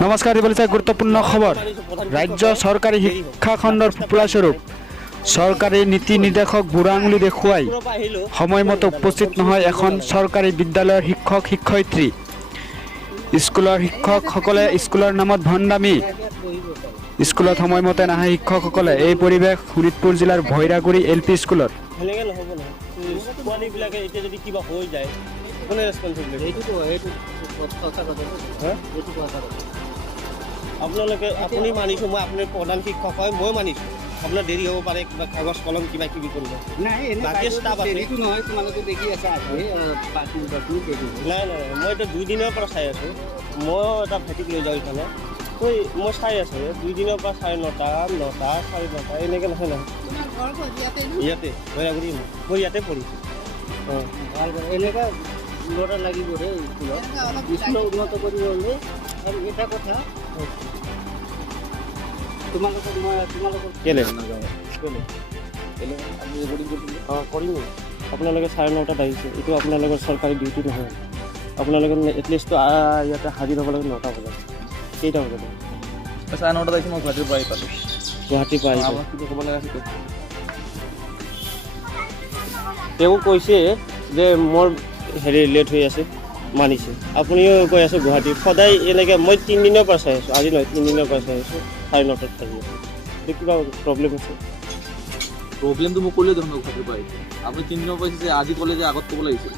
নমস্কাৰ দিবলৈ গুৰুত্বপূৰ্ণ খবৰ ৰাজ্য চৰকাৰী শিক্ষা খণ্ডৰ ফলাস্বৰূপ চৰকাৰী নীতি নিৰ্দেশক বুঢ়া আঙুলি দেখুৱাই সময়মত উপস্থিত নহয় এখন চৰকাৰী বিদ্যালয়ৰ শিক্ষক শিক্ষয়িত্ৰী স্কুলৰ শিক্ষকসকলে স্কুলৰ নামত ভণ্ডামি স্কুলত সময়মতে নাহে শিক্ষকসকলে এই পৰিৱেশ শোণিতপুৰ জিলাৰ ভৈৰাগুৰি এলপি স্কুলত আপোনালোকে আপুনি মানিছোঁ মই আপোনাৰ প্ৰধান শিক্ষক হয় মই মানিছোঁ আপোনাৰ দেৰি হ'ব পাৰে কিবা কাগজ কলম কিবা কিবি কৰিব নাই নাই নাই মই এতিয়া 2 দিনৰ পৰা চাই আছোঁ মই এটা ভাইটিক লৈ যাওঁ এইফালে মই চাই আছোঁ 2 দিনৰ পৰা 9:30 9:30 এনেকৈ নহয় নহয় ইয়াতে ভৈৰাগুৰি মই ইয়াতে পঢ়িছোঁ এনেকুৱা ল'ৰা লাগিব হে স্কুলত উন্নত কৰিব হ'লে আৰু এটা কথা তোমালোকক কেলে কৰিম আপোনালোকে 9:30 আহিছে এইটো আপোনালোকৰ চৰকাৰী ডিউটি নহয় আপোনালোকে এটলিষ্টটো ইয়াতে হাজিৰ হ'ব লাগে 9টা বজাত কেইটা বজাত 9:30 আহিছে মই গুৱাহাটীৰ পৰা পালোঁ গুৱাহাটীৰ পৰা আহিছোঁ ক'ব লগা আছে তেওঁ কৈছে যে মোৰ হেৰি লেট হৈ আছে মানিছে আপুনিও কৈ আছে গুৱাহাটী সদায় এনেকৈ মই 3 দিনৰ পৰা চাই আছোঁ আজি নহয় 3 দিনৰ পৰা চাই আছোঁ 9:30 থাকি আছে এইটো কিবা প্ৰব্লেম আছে প্ৰব্লেমটো মোক ক'লেও দেখোন গুৱাহাটীৰ পৰা আহিছে আপুনি 3 দিনৰ পৰা আহিছে আজি ক'লে যে আগত ক'ব লাগিছিল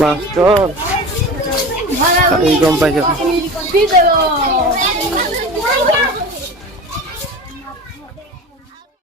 মাষ্টৰ এই গম পাইছে